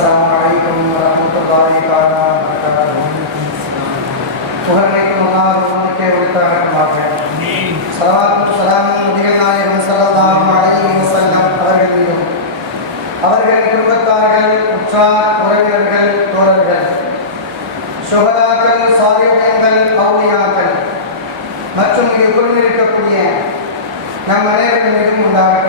Assalamualaikum warahmatullahi wabarakatuh. Tuhan itu mengaruh rumah ke kita kemarin. Salam salam mengenai Rasulullah Alaihi Wasallam அவர்கள் அவர்கள் குடும்பத்தார்கள் உற்றார் உறவினர்கள் தோழர்கள் சுகதாக்கள் சாரியங்கள் அவுளியாக்கள் மற்றும் இது இருக்கக்கூடிய நம் அனைவரின் மீதும் உண்டாக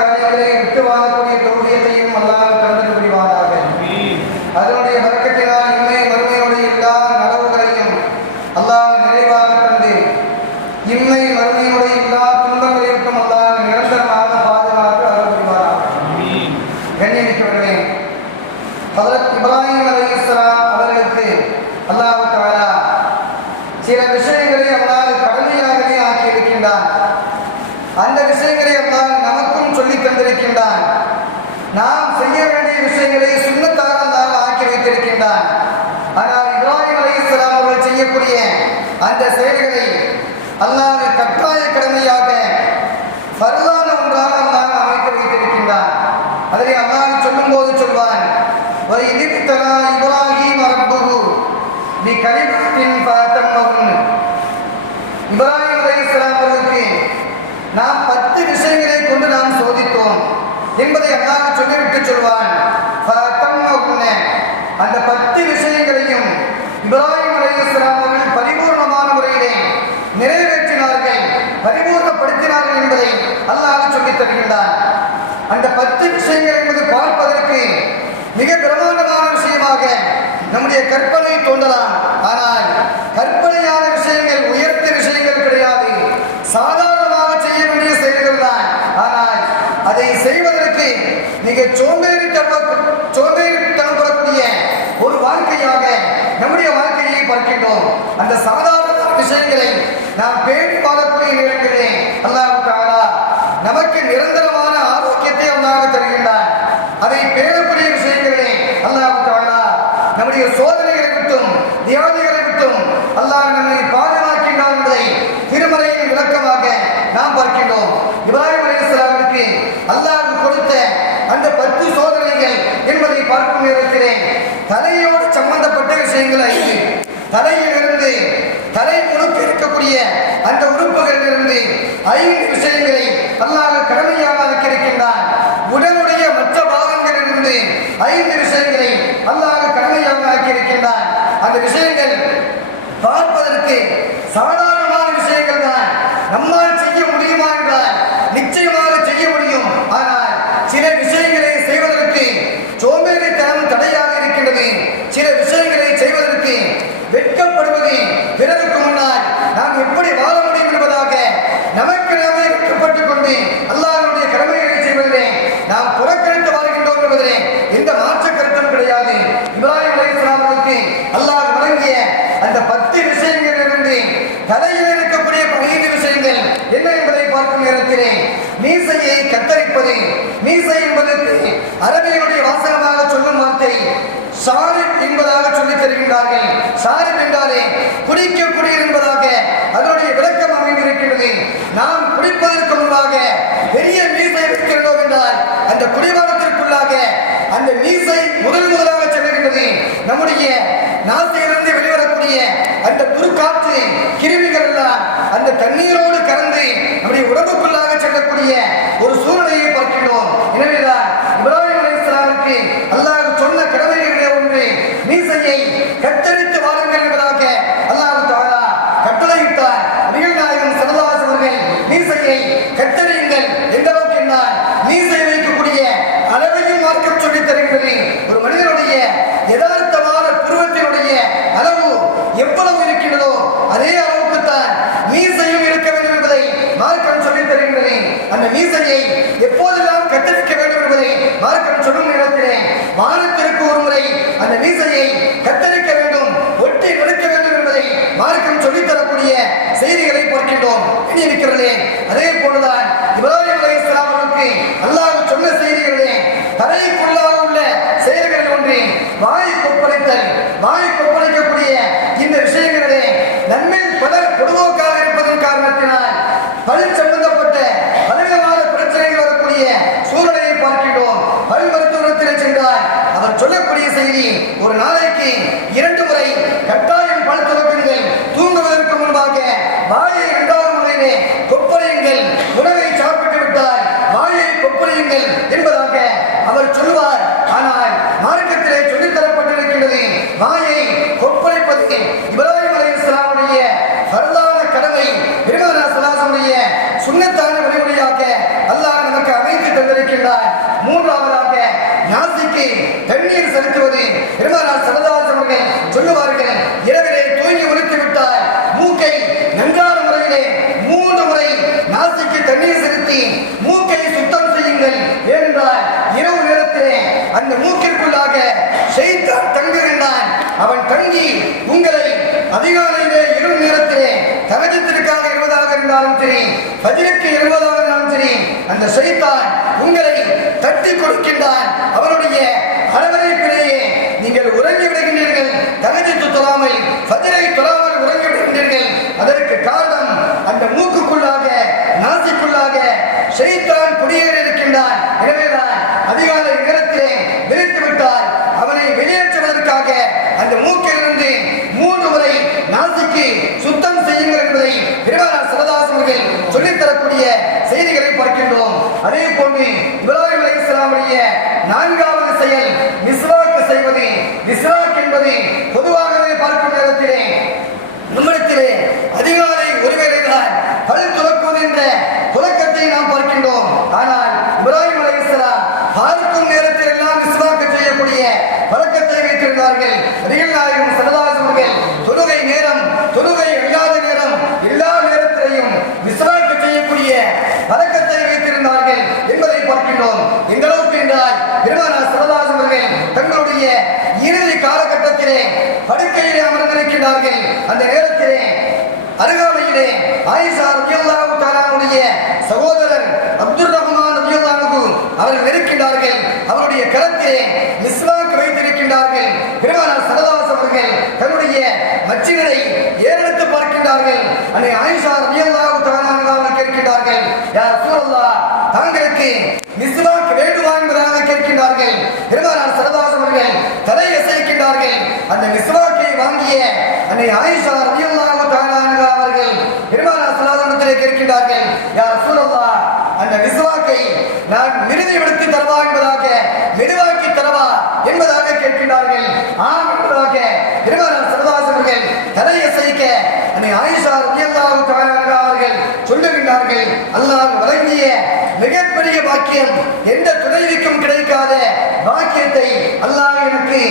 காரியங்களை விட்டு வாழக்கூடிய தோக்கியத்தையும் அல்லாஹ் தந்து புரிவாராக அதனுடைய வழக்கத்தினால் இம்மை மறுமையோடு எல்லா நலவுகளையும் அல்லாஹ் நிறைவாக தந்து இம்மை எல்லா அல்லாஹ் நிரந்தரமாக பாதுகாத்து அருள் புரிவாராக கண்ணியமிக்கவர்களே அவர்களுக்கு அல்லாஹ் தஆலா சில விஷயங்களை அல்லாஹ் கடமையாகவே ஆக்கி இருக்கின்றான் அந்த விஷயங்களை அல்லாஹ் வைத்திருக்கின்றான். நாம் செய்ய வேண்டிய விஷயங்களை சுண்ணத்தாக ஆக்கி வைத்திருக்கின்றான். ஆனால் இப்ராஹிம் அலி இஸ்லாம் அவர்கள் செய்யக்கூடிய அந்த செயல்களை அல்லாத கட்டாய கடமையாக பருதான ஒன்றாக அல்லாஹ் அமைத்து வைத்திருக்கின்றான். அதனை அல்லாஹ் சொல்லும் போது சொல்வான் ஒரு இதிர்த்தனா இப்ராஹிம் அரபுகு நீ கலிமத்தின் பார்த்தம்மகும் இப்ராஹிம் அலி இஸ்லாம் அவர்களுக்கு நாம் பத்து விஷயங்களை கொண்டு நாம் என்பதை அல்லாஹ் சொல்லிவிட்டு சொல்வான். அந்த பத்து விஷயங்களையும் இப்ராஹிம் அலையாம் அவர்கள் பரிபூர்ணமான முறையிலே நிறைவேற்றினார்கள் பரிபூர்ணப்படுத்தினார்கள் என்பதை அல்லாஹ் சொல்லித் தருகின்றான். அந்த பத்து விஷயங்கள் என்பது பார்ப்பதற்கு மிக பிரமாண்டமான விஷயமாக நம்முடைய கற்பனை தோன்றலாம். ஆனால் கற்பனையான விஷயங்கள் உயர் ஒரு நம்முடைய வாழ்க்கையை பார்க்கின்றோம். அந்த சாதாரண விஷயங்களை நாம் பேணி வாழக்கூடிய நேரங்களே அல்லாஹ் தாலா நமக்கு நிரந்தரமான ஆரோக்கியத்தை அல்லாஹ் தருகின்றார் அதை பேடக்கூடிய விஷயங்களே அல்லாஹ் நம்முடைய சோதனை விட்டும் வியாதிகளை விட்டும் அல்லாஹ் நம்மை பாதுகாக்கின்றான் என்பதை திருமலையின் விளக்கமாக நாம் பார்க்கின்றோம் இப்ராஹிம் அலைஹிஸ்ஸலாமுக்கு அல்லாஹ் கொடுத்த அந்த பத்து சோதனைகள் என்பதை பார்க்கும் நேரத்திலே தலையோடு சம்பந்தப்பட்ட ஐந்து தலையிலிருந்து தலை முழுக்க இருக்கக்கூடிய அந்த உறுப்புகளிலிருந்து ஐந்து விஷயங்களை அல்லாத கடமையாக ஆக்கியிருக்கின்றான் உடலுடைய மற்ற பாகங்களிலிருந்து ஐந்து விஷயங்களை அல்லாஹ் கடமையாக ஆக்கியிருக்கின்றான் அந்த விஷயங்கள் பார்ப்பதற்கு சாதாரணமான விஷயங்கள் தான் நம்மால் செய்ய முடியுமா என்றால் நிச்சயமாக செய்ய முடியும் ஆனால் சில விஷயங்களை செய்வதற்கு சோம்பேறித்தனம் தடையாக இருக்கின்றது சில விஷயங்களை செய்வதற்கு வெட்கப்படுவது பிறருக்கு முன்னால் நாம் எப்படி வாழ முடியும் என்பதாக நமக்கு நாமே வெட்கப்பட்டுக் கொண்டு அல்லாஹ்வுடைய கடமைகளை செய்வதிலே நாம் புறக்கணித்து வாழ்கின்றோம் என்பதிலே எந்த மாற்று கருத்தும் கிடையாது இப்ராஹிம் அலைஹிஸ்ஸலாம் அவர்களுக்கு அல்லாஹ் வழங்கிய அந்த பத்து விஷயங்களிலிருந்து தலையில் இருக்கக்கூடிய ஐந்து விஷயங்கள் என்ன என்பதை பார்க்கும் நேரத்திலே மீசையை கத்தரிப்பது மீசை என்பதற்கு அரபியினுடைய வாசகமாக சொல்லும் வார்த்தை ஷாரிப் என்பதாக சொல்லித் தருகின்றார்கள் ஷாரிப் என்றாலே குடிக்கக்கூடிய என்பதாக அதனுடைய விளக்கம் அமைந்திருக்கிறது நாம் குடிப்பதற்கு முன்பாக பெரிய மீசை வைக்கின்றோம் என்றால் அந்த குடிவானத்திற்குள்ளாக அந்த மீசை முதல் முதலாக செல்லுகின்றது நம்முடைய நாசிலிருந்து வெளிவரக்கூடிய அந்த துருக்காற்று கிருமிகள் எல்லாம் அந்த தண்ணீரோடு கலந்து நம்முடைய உடம்பு செல்லக்கூடிய ஒரு சூழ்நிலையை பார்க்கின்றோம் எனவேதான் இப்ராஹிம் அலைஹிஸ்ஸலாமுக்கு அல்லாஹ் சொன்ன கடமைகளிலே ஒன்று மீசையை கத்தரித்து வாழுங்கள் என்பதாக அல்லாஹ் தாலா கட்டளையிட்டார் நபிகள் நாயகம் ஸல்லல்லாஹு அலைஹி அவர்கள் மீசையை கத்தரியுங்கள் எந்த அளவுக்கு என்றால் மீசை வைக்கக்கூடிய அளவையும் மார்க்கம் சொல்லித் தருகிறது ஒரு மனிதனுடைய யதார்த்தமான புருவத்தினுடைய அளவு எவ்வளவு இருக்கின்றதோ அதே அளவுக்கு தான் மீசையும் இருக்க வேண்டும் என்பதை மார்க்கம் சொல்லித் தருகிறது அந்த மீசையை எப்போதெல்லாம் கத்தரிக்க வேண்டும் என்பதை மார்க்கம் சொல்லும் நேரத்திலே வாரத்திற்கு ஒரு முறை அந்த மீசையை கத்தரிக்க வேண்டும் ஒட்டி எடுக்க வேண்டும் என்பதை மார்க்கம் சொல்லித் தரக்கூடிய செய்திகளை பார்க்கின்றோம் இனி மூக்கிற்குள்ளாக செய்தான் தங்குகின்றான். அவன் தங்கி உங்களை அதிகாலையிலே இரவு நேரத்திலே தகஜத்திற்காக இருபதாக இருந்தாலும் சரி பதிலுக்கு இருபதாக இருந்தாலும் சரி அந்த செய்தான் உங்களை தட்டி கொடுக்கின்றான். அவருடைய அளவரைப்பிலேயே நீங்கள் உறங்கி விடுகின்றீர்கள். தகஜத்து தொழாமல் பதிலை தொழாமல் உறங்கி விடுகின்றீர்கள். அதற்கு காரணம் அந்த மூக்குக்குள்ளாக நாசிக்குள்ளாக செய்தான் குடியேற அவர்களுடைய இறுதி காலகட்டத்திலே படுக்கையிலே அமர்ந்திருக்கிறார்கள் அந்த நேரத்திலே அருகாமையிலே ஆயிஷா ரத்தியல்லாஹு தாலாவுடைய சகோதரர் அப்துர் ரஹ்மான் ரலியல்லாஹு அவர்கள் இருக்கிறார்கள் அவருடைய கரத்திலே மிஸ்வாக் வைத்திருக்கின்றார்கள் பெருமானார் சரதாஸ் அவர்கள் தன்னுடைய மச்சினரை ஏறெடுத்து பார்க்கின்றார்கள் அன்னை ஆயிஷா ரலியல்லாஹு தஆலா அவர்கள் கேட்கிறார்கள் யா ரசூலல்லாஹ் தாங்களுக்கு மிஸ்வாக் வேண்டுமா என்பதாக கேட்கின்றார்கள் பெருமானார் சரதாஸ் அவர்கள் தலை அசைக்கின்றார்கள் அந்த மிஸ்வாக்கை வாங்கிய அன்னை ஆயிஷா ரலியல்லாஹு தஆலா அன்ஹா அவர்கள் பெருமானார் ஸல்லல்லாஹு கேட்கின்றார்கள் யா ரசூலுல்லாஹ் அந்த மிஸ்வாக்கை நான் மிருதி விடுத்து தரவா என்பதாக மெதுவாக்கி தரவா என்பதாக கேட்கின்றார்கள். ஆம் என்பதாக பெருமானார் சரதாஸ் அவர்கள் தலை அசைக்க அன்னை ஆயிஷா ரலியல்லாஹு தஆலா அன்ஹா அவர்கள் சொல்லுகின்றார்கள் அல்லாஹ் வழங்கிய மிகப்பெரிய பாக்கியம் எந்த துணைவிக்கும் கிடைக்காத பாக்கியத்தை அல்லாஹ் எனக்கு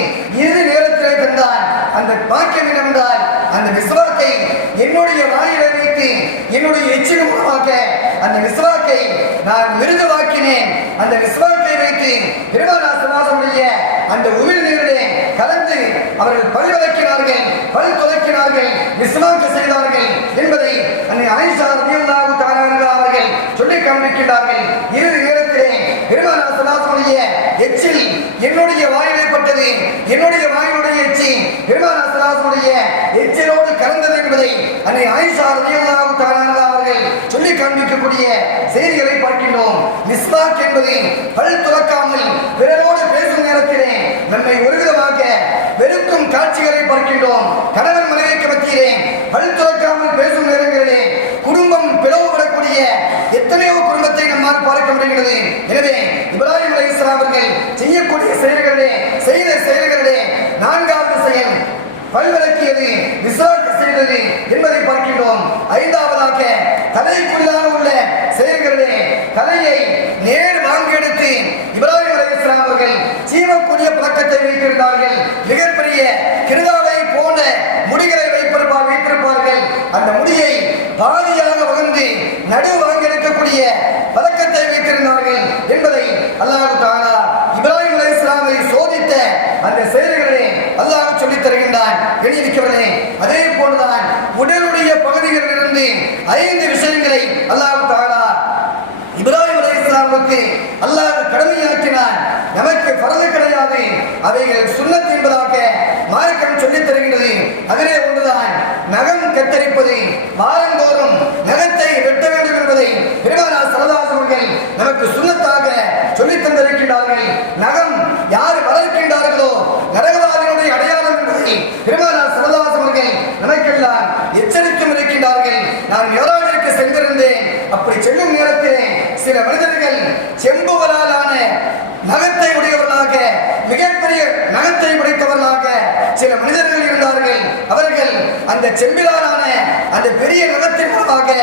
இறுதி நேரத்திலே தந்தான் அந்த பாக்கியம் என்னவென்றால் அந்த விஸ்வாக்கை என்னுடைய வாயில வைத்து என்னுடைய எச்சில் மூலமாக அந்த விஸ்வாக்கை நான் மிருதுவாக்கினேன் அந்த விஸ்வாக்கை வைத்து பெருமானா சமாசமுடைய அந்த உமிழ் கலந்து அவர்கள் பல் விளக்கினார்கள் பல் துளைக்கினார்கள் விஸ்வாக்கு செய்தார்கள் என்பதை அன்னை ஆயிஷா ரலியல்லாஹு தஆலா அவர்கள் சொல்லி காண்பிக்கின்றார்கள். இறுதி நேரத்திலே பெருமானா எச்சில் என்னுடைய வாயிலே பட்டது. என்னுடைய வாயினுடைய எச்சி பெருமானா சலாசமுடைய எச்சிலோடு கலந்தது என்பதை அன்னை ஆயிஷா ரலியல்லாஹு தஆலா அன்ஹா அவர்கள் சொல்லி காண்பிக்கக்கூடிய செய்திகளை பார்க்கின்றோம். மிஸ்வாக் என்பது பல் துறக்காமல் பிறரோடு பேசும் நேரத்திலே நம்மை ஒருவிதமாக வெறுக்கும் காட்சிகளை பார்க்கின்றோம். கணவன் மனைவிக்கு மத்தியிலே பல் துறக்காமல் பேசும் நேரங்களிலே குடும்பம் பிளவுபடக்கூடிய எத்தனையோ குடும்பத்தை நம்மால் பார்க்க முடிகிறது. எனவே இப்ராஹிம் அலி அவர்கள் செய்யக்கூடிய செயல்களிலே செய்த செயல்களிலே நான்காவது செயல் பல்விளக்கியது விசாரணை செய்தது என்பதை ஐந்தாவதாக உள்ள செயல்களிலே தலையை நேர் வாங்கி எடுத்து இப்ராஹிம் அலைஹிஸ்ஸலாம் அவர்கள் சீவக்கூடிய பழக்கத்தை வைத்திருந்தார்கள். மிகப்பெரிய கிருதாவை போல முடிகளை வைப்பிருப்பார் வைத்திருப்பார்கள். அந்த முடியை பாதியாக வகுந்து நடு வாங்கெடுக்கக்கூடிய பழக்கத்தை வைத்திருந்தார்கள் என்பதை அல்லாஹ் தானா இப்ராஹிம் அலைஹிஸ்ஸலாமை சோதித்த அந்த செயல்களை அல்லாஹ் சொல்லித் தருகின்றான். வெளியிருக்கவர்களே அதே போலதான் உடலுடைய பகுதிகளிலிருந்து ஐந்து விஷயங்களை அல்லாஹ் தாலா இப்ராஹிம் அலைஹிஸ்ஸலாமுக்கு அல்லாஹ் கடமையாக்கினார் நமக்கு பரது கிடையாது. அவைகள் சுண்ணத் என்பதாக மார்க்கம் சொல்லித் தருகின்றது. அதிலே ஒன்றுதான் நகம் கத்தரிப்பது வாரந்தோறும் நகத்தை வெட்ட வேண்டும் என்பதை பெருமானார் சரதாஸ் அவர்கள் நமக்கு சுண்ணத்தாக சொல்லித் தந்திருக்கின்றார்கள் நகம் யார் வளர்க்கின்றார்களோ நரகவாதிகளுடைய அடையாளம் என்பதை பெருமானார் சரதாஸ் அவர்கள் நமக்கெல்லாம் எச்சரித்தும் இருக்கின்றார்கள் நான் யோராஜிற்கு சென்றிருந்தேன் அப்படி செல்லும் நேரத்திலே சில மனிதர்கள் செம்புவராலான நகத்தை உடையவர்களாக மிகப்பெரிய நகத்தை உடைத்தவர்களாக சில மனிதர்கள் இருந்தார்கள் அவர்கள் அந்த செம்பிலாலான அந்த பெரிய நகத்தின் மூலமாக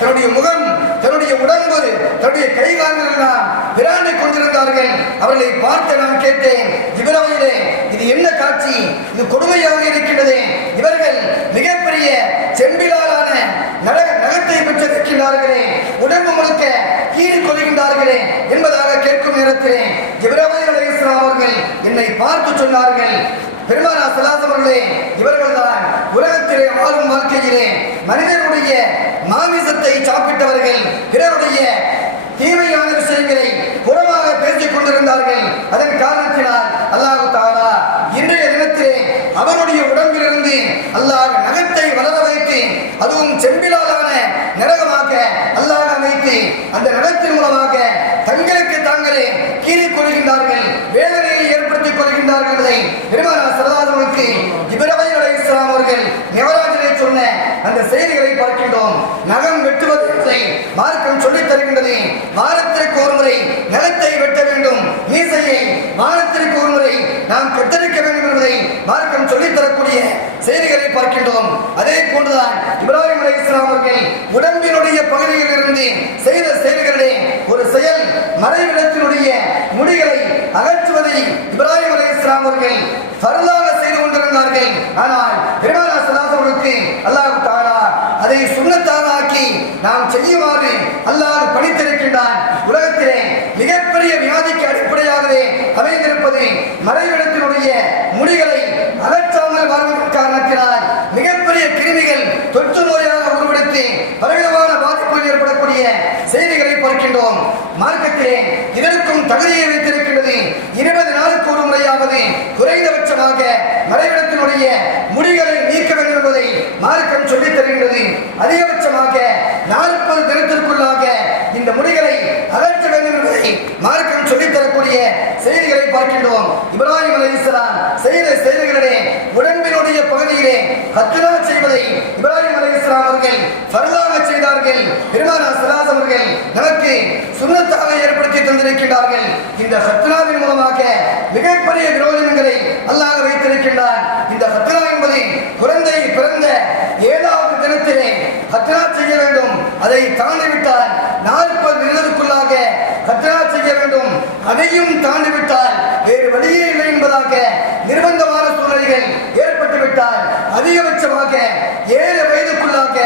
தன்னுடைய முகம் தன்னுடைய உடம்பு தன்னுடைய கை கால்கள் எல்லாம் விராண்டு கொண்டிருந்தார்கள் அவர்களை பார்த்து நான் கேட்டேன் இவராயிலே இது என்ன காட்சி? இது கொடுமையாக இருக்கின்றது. இவர்கள் மிகப்பெரிய செம்பிலாலான நர- நகத்தை பெற்றிருக்கிறார்களே உடம்பு முழுக்க கீழ் கொள்கின்றார்களே என்பதாக கேட்கும் நேரத்திலே இவரவர்கள் அவர்கள் என்னை பார்த்து சொன்னார்கள். பெருமானா சலாசவர்களே இவர்கள்தான் உலகத்திலே வாழும் வாழ்க்கையிலே மனிதனுடைய மாமிசத்தை சாப்பிட்டவர்கள் பிறருடைய தீமையான விஷயங்களை புறமாக பேசிக் கொண்டிருந்தார்கள். அதன் காரணத்தினால் அல்லாஹு தாரா இன்றைய தினத்திலே அவருடைய உடம்பிலிருந்து அல்லாஹ் நகத்தை வளர வைத்து அதுவும் செம்பிலாலான நரகமாக அல்லாஹ் அமைத்து அந்த நகத்தின் மூலமாக தங்களுக்கு தாங்களே கீழே கொள்கின்றார்கள். வேதனை ஏற்படுத்திக் கொள்கின்றார்கள் என்பதை பெருமானா சரதாதவனுக்கு இப்ராஹிம் அலை இஸ்லாம் அவர்கள் நெவராஜனை சொன்ன அந்த செய்திகளை பார்க்கின்றோம். நகம் வெட்டுவது மார்க்கம் சொல்லித் தருகின்றது. வாரத்திற்கு ஒரு முறை நகத்தை வெட்ட வேண்டும். மீசையை வாரத்திற்கு ஒரு முறை நாம் கத்தரிக்க வேண்டும் என்பதை மார்க்கம் சொல்லித் தரக்கூடிய செய்திகளை பார்க்கின்றோம். அதே போன்றுதான் இப்ராஹிம் அலி இஸ்லாம் அவர்கள் உடம்பினுடைய பகுதியில் இருந்து செய்த செயல்களிலே ஒரு செயல் மறைவிடத்தினுடைய முடிகளை அகற்றுவதை இப்ராஹிம் அலி இஸ்லாம் அவர்கள் ஃபர்லாக செய்து கொண்டிருந்தார்கள். ஆனால் பெருமானா சலாஸ் அல்லாஹ் அதை சுண்ணத்தாக ஆக்கி நாம் செய்யுமாறு அல்லாஹ் பணித்திருக்கின்றான். உலகத்திலே மிகப்பெரிய வியாதிக்கு அடிப்படையாகவே அமைந்திருப்பது மறைவிடத்தினுடைய முடிகளை அகற்றாமல் வாழ்வதன் காரணத்தினால் மிகப்பெரிய கிருமிகள் தொற்று நோயாக உருவெடுத்து பலவிதமான பாதிப்புகள் ஏற்படக்கூடிய செய்திகளை பார்க்கின்றோம். மார்க்கத்திலே இதற்கும் தகுதியை வைத்திருக்கின்றது. இருபது நாளுக்கு ஒரு முறையாவது குறைந்தபட்சமாக மறைவிடத்தினுடைய முடிகளை நீக்க வேண்டும் என்பதை மார்க்கம் சொல்லித் தருகின்றது. அதிகபட்சமாக நாற்பது தினத்திற்குள்ளாக இந்த முடிகளை அகற்ற வேண்டும் என்பதை மார்க்கம் சொல்லித்தரக்கூடிய செய்திகளை பார்க்கின்றோம். இப்ராஹிம் அலி இஸ்லாம் செய்த செய்திகளிடையே உடம்பினுடைய பகுதியிலே ஹத்னா செய்வதை இப்ராஹிம் அலி இஸ்லாம் அவர்கள் ஃபர்லாக செய்தார்கள். பெருமானா சலாஸ் அவர்கள் நமக்கு சுண்ணத்தாக ஏற்படுத்தி தந்திருக்கின்றார்கள். இந்த ஹத்னாவின் மூலமாக மிகப்பெரிய விரோதங்களை அல்லாஹ் வைத்திருக்கின்றார் இந்த ஹத்னா என்பது குழந்தை பிறந்த ஏழாவது தினத்திலே ஹத்னா செய்ய வேண்டும் அதை தாண்டிவிட்டால் நாற்பது நிமிடத்துக்குள்ளாக ஹத்னா செய்ய வேண்டும் அதையும் தாண்டிவிட்டால் வேறு வழியே இல்லை என்பதாக நிர்பந்தமான சூழ்நிலைகள் ஏற்பட்டுவிட்டால் அதிகபட்சமாக ஏழு வயதுக்குள்ளாக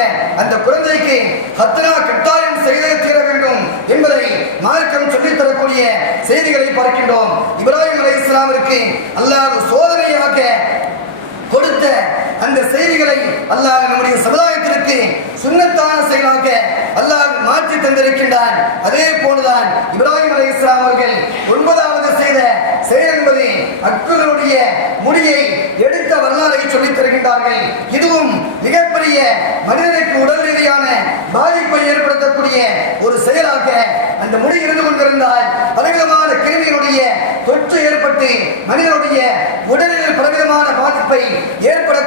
அந்த குழந்தைக்கு ஹத்னா கட்டாயம் செய்தே தீர வேண்டும் என்பதை மார்க்கம் சொல்லித் தரக்கூடிய செய்திகளை பார்க்கின்றோம். இப்ராஹிம் அலை இஸ்லாமிற்கு அல்லாஹ் சோதனையாக கொடுத்த அந்த செய்திகளை அல்லாஹ் நம்முடைய சமுதாயத்திற்கு சுண்ணத்தான செயலாக அல்லாஹ் மாற்றி தந்திருக்கின்றான். அதே போலதான் இப்ராஹிம் அலி இஸ்லாம் அவர்கள் ஒன்பதாவது செய்த செயல் என்பது அக்குகளுடைய முடியை எடுத்த வரலாறை சொல்லித் தருகின்றார்கள். இதுவும் மிகப்பெரிய மனிதனுக்கு உடல் ரீதியான பாதிப்பை ஏற்படுத்தக்கூடிய ஒரு செயலாக அந்த முடி இருந்து கொண்டிருந்தால் பலவிதமான கிருமியினுடைய தொற்று ஏற்பட்டு மனிதனுடைய உடலில் பலவிதமான பாதிப்பை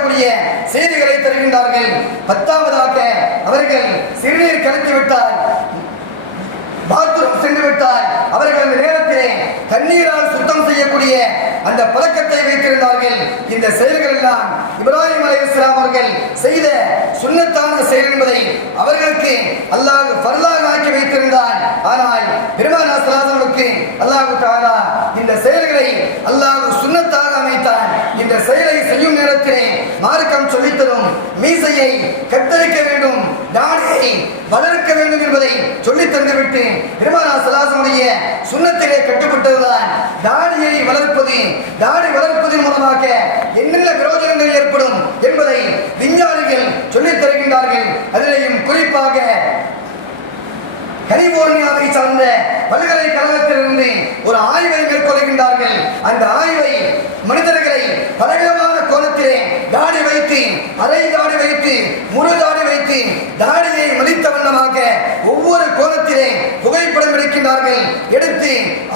ஏற்படக்கூடிய செய்திகளை தருகின்றார்கள். பத்தாவதாக அவர்கள் சிறுநீர் கலந்து விட்டால் பாத்ரூம் சென்று விட்டால் அவர்கள் அந்த நேரத்திலே தண்ணீரால் சுத்தம் செய்யக்கூடிய அந்த பழக்கத்தை வைத்திருந்தார்கள். இந்த செயல்கள் எல்லாம் இப்ராஹிம் அலை இஸ்லாம் அவர்கள் செய்த சுண்ணத்தான செயல் என்பதை அவர்களுக்கு அல்லாஹ் பரலாக ஆக்கி வைத்திருந்தார். ஆனால் பெருமானா சலாசனுக்கு அல்லாஹ் தாலா இந்த செயல்களை அல்லாஹ் சுண்ணத்தாக அமைத்தார் இந்த செயலை செய்யும் நேரத்திலே மார்க்கம் சொல்லித்தரும். மீசையை கத்தரிக்க வேண்டும். தாடியை வளர்க்க வேண்டும் என்பதை சொல்லித் தந்துவிட்டு திருமணா சலாசனுடைய சுண்ணத்திலே கட்டுப்பட்டதுதான். தாடியை வளர்ப்பது தாடி வளர்ப்பதன் மூலமாக என்னென்ன விரோதங்கள் ஏற்படும் என்பதை விஞ்ஞானிகள் சொல்லித் தருகின்றார்கள். அதிலேயும் குறிப்பாக கலிபோர்னியாவை சார்ந்த பல்கலைக்கழகத்திலிருந்து ஒரு ஆய்வை மேற்கொள்கின்றார்கள். அந்த ஆய்வை மனிதர்களை பலவிதமான கோணத்திலே தாடி வைத்து அரை தாடி வைத்து முழு தாடி வைத்து தாடியை மதித்த வண்ணமாக ஒவ்வொரு கோலத்திலே புகைப்படம் எடுக்கின்றார்கள். எடுத்து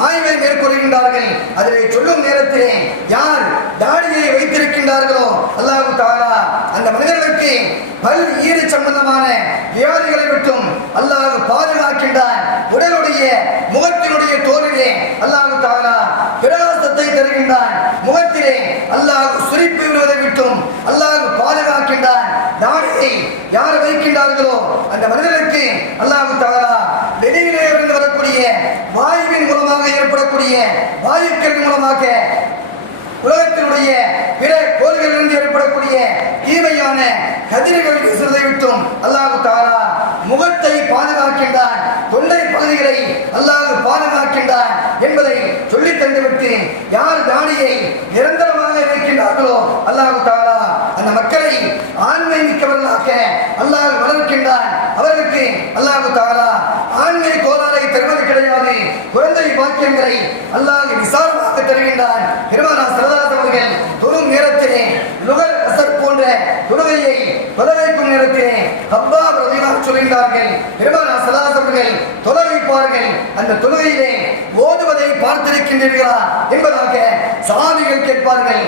ஆய்வை மேற்கொள்கின்றார்கள். அதிலே சொல்லும் நேரத்திலே யார் தாடியை வைத்திருக்கின்றார்களோ அல்லாஹு தாரா அந்த மனிதர்களுக்கு பல் ஈடு சம்பந்தமான வியாதிகளை விட்டும் அல்லாஹ் பாதுகாக்கின்றான். உடலுடைய முகத்தினுடைய தோலிலே அல்லாஹு தாரா பிரகாசத்தை தருகின்றான். முகத்திலே அல்லாஹ் சுரிப்பு விடுவதை விட்டும் அல்லாஹ் பாதுகாக்கின்றான் தாடியை யார் வைக்கின்றார்களோ அந்த மனிதனுக்கு அல்லாஹ் தாலா வெளியிலே இருந்து வரக்கூடிய வாயுவின் மூலமாக ஏற்படக்கூடிய வாயுக்கள் மூலமாக உலகத்தினுடைய பிற கோள்களிலிருந்து ஏற்படக்கூடிய தீமையான கதிர்கள் வீசுவதை விட்டும் அல்லாஹ் தாலா முகத்தை பாதுகாக்கின்றான். தொண்டை பகுதிகளை அல்லாஹ் பாதுகாக்கின்றான் என்பதை சொல்லி தந்துவிட்டு யார் தானியை நிரந்தரமாக இருக்கின்றார்களோ அல்லாஹு தாரா அந்த மக்களை ஆண்மை மிக்கவர்களாக அல்லாஹ் வளர்க்கின்றான் அவருக்கு அல்லாஹு தாலா ஆண்மை கோளாறை தருவது கிடையாது. குழந்தை பாக்கியங்களை அல்லாஹ் விசாரமாக தருகின்றான். பெருமானா சரதாஸ் அவர்கள் தொழும் நேரத்திலே லுகர் அசர் போன்ற தொழுகையை தொலைவைக்கும் நேரத்திலே அப்பா ரதிமாக சொல்கின்றார்கள். பெருமானா சரதாஸ் அவர்கள் தொலை வைப்பார்கள். அந்த தொழுகையிலே ஓதுவதை பார்த்திருக்கின்றீர்களா என்பதாக சாமிகள் கேட்பார்கள்.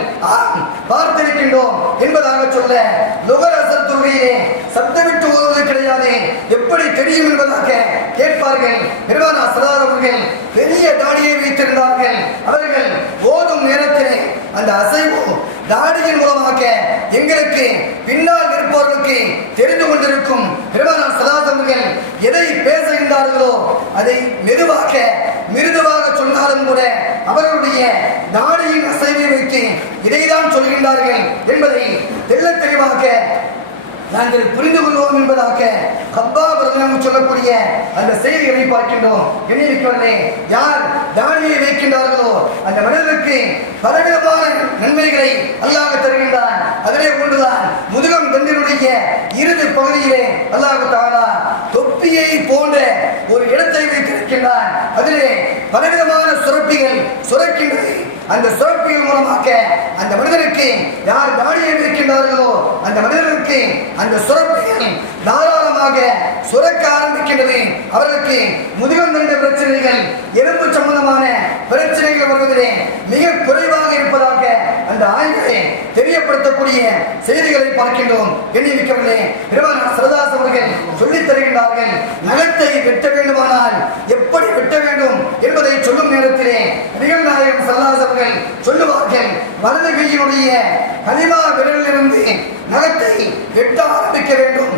பார்த்திருக்கின்றோம் என்பதாக சொல்ல நுகரசர் துறையிலே சத்தமிட்டு ஓதுவது கிடையாது. எப்படி தெரியும் என்பதாக கேட்பார்கள். நிர்வாண சரதார் அவர்கள் பெரிய தாடியை வைத்திருந்தார்கள். அவர்கள் ஓதும் நேரத்திலே அந்த அசைவு தாடியின் மூலமாக எங்களுக்கு பின்னால் இருப்பவர்களுக்கு தெரிந்து கொண்டிருக்கும் பெருமானா சதாசவர்கள் எதை பேசுகின்றார்களோ அதை மெதுவாக மிருதுவாக சொன்னாலும் கூட அவர்களுடைய தாடியின் அசைவை வைத்து இதைதான் சொல்கின்றார்கள் என்பதை தெள்ளத் தெளிவாக நாங்கள் புரிந்து கொள்வோம் என்பதாக கப்பா பிரதமர் சொல்லக்கூடிய அந்த செய்திகளை பார்க்கின்றோம். எண்ணிருக்கிறவர்களே யார் தானியை வைக்கின்றார்களோ அந்த மனிதனுக்கு பலவிதமான நன்மைகளை அல்லாஹ் தருகின்றான். அதிலே ஒன்றுதான் முதுகம் தண்டினுடைய இறுதி பகுதியிலே அல்லாஹ் தானா தொப்பியை போன்ற ஒரு இடத்தை வைத்திருக்கின்றான். அதிலே பலவிதமான சுரப்பிகள் சுரக்கின்றது. அந்த சுரப்பிகள் மூலமாக அந்த மனிதனுக்கு யார் தாடியை இருக்கின்றார்களோ அந்த மனிதனுக்கு அந்த சுரப்பியல் தாராளமாக சுரக்க ஆரம்பிக்கின்றது அவர்களுக்கு முதுகந்தண்ட பிரச்சனைகள் எலும்பு சம்பந்தமான பிரச்சனைகள் வருவதிலே மிக குறைவாக இருப்பதாக அந்த ஆய்விலே தெரியப்படுத்தக்கூடிய செய்திகளை பார்க்கின்றோம். எண்ணிமிக்கவில்லை இரவன் சரதாஸ் அவர்கள் சொல்லித் தருகின்றார்கள் நகத்தை வெட்ட வேண்டுமானால் எப்படி வெட்ட வேண்டும் என்பதை சொல்லும் நேரத்திலே நிகழ்நாயகம் சல்லாஸ் அவர்கள் சொல்லுவார்கள் வலது கையினுடைய கனிமா விரலிலிருந்து நகத்தை வெட்ட ஆரம்பிக்க வேண்டும்.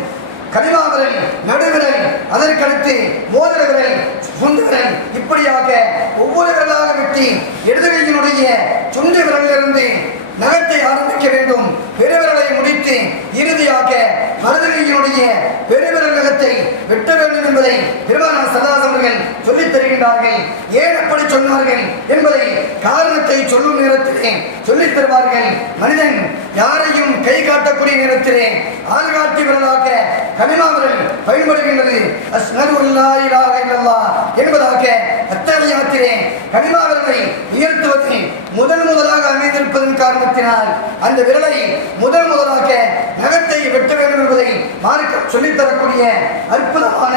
கனிமாவரை விரல் நடுவிரல் அதற்கடுத்து மோதிர விரல் சுண்டு விரல் இப்படியாக ஒவ்வொரு விரலாக வெட்டி இடது சுண்டு விரலிலிருந்து நகத்தை ஆரம்பிக்க வேண்டும். பெருவிரலை முடித்து இறுதியாக வலது பெருவிரல் நகத்தை வெட்ட வேண்டும் என்பதை பெருமான சதாசவர்கள் சொல்லித் தருகின்றார்கள். ஏன் அப்படி சொன்னார்கள் என்பதை காரணத்தை சொல்லும் நேரத்திலே சொல்லித் தருவார்கள். மனிதன் யாரையும் கை காட்டக்கூடிய நேரத்திலே ஆள்காட்டி விரலாக கனிமாவிரல் பயன்படுகின்றது. என்பதாக அத்தகையாத்திலே கனிமா விரலை உயர்த்துவது முதல் முதலாக அமைந்திருப்பதன் காரணத்தினால் அந்த விரலை முதல் முதலாக நகத்தை வெட்ட வேண்டும் என்பதை மார்க்க சொல்லித்தரக்கூடிய அற்புதமான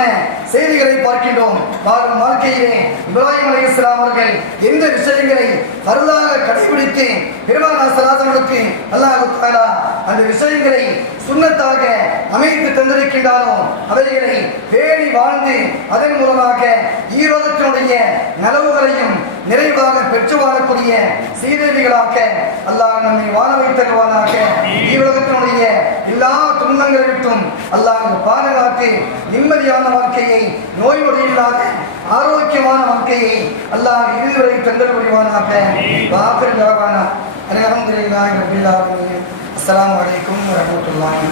செய்திகளை பார்க்கின்றோம். வாழும் வாழ்க்கையிலே இப்ராஹிம் அலி இஸ்லாம் அவர்கள் எந்த விஷயங்களை பரதாக கடைபிடித்து பெருமானா சலாதனுக்கு அல்லாஹ் அந்த விஷயங்களை சுண்ணத்தாக அமைத்து தந்திருக்கின்றாரோ அவைகளை பேணி வாழ்ந்து அதன் மூலமாக ஈரோதத்தினுடைய நலவுகளையும் நிறைவாக பெற்று வாழக்கூடிய சீதேவிகளாக அல்லாஹ் நம்மை வாழ வைத்தருவானாக. ஈரோதத்தினுடைய எல்லா துன்பங்களை விட்டும் அல்லாஹ் பாதுகாத்து நிம்மதியான வாழ்க்கையை நோய் நொடி இல்லாத ஆரோக்கியமான வாழ்க்கையை அல்லாஹ் இதுவரை தந்தல் புரிவானாக வாக்கர் ஜரவானா அலமதுல்லாஹி அஸ்லாம் வலைக்கம் அஸ்ஸலாமு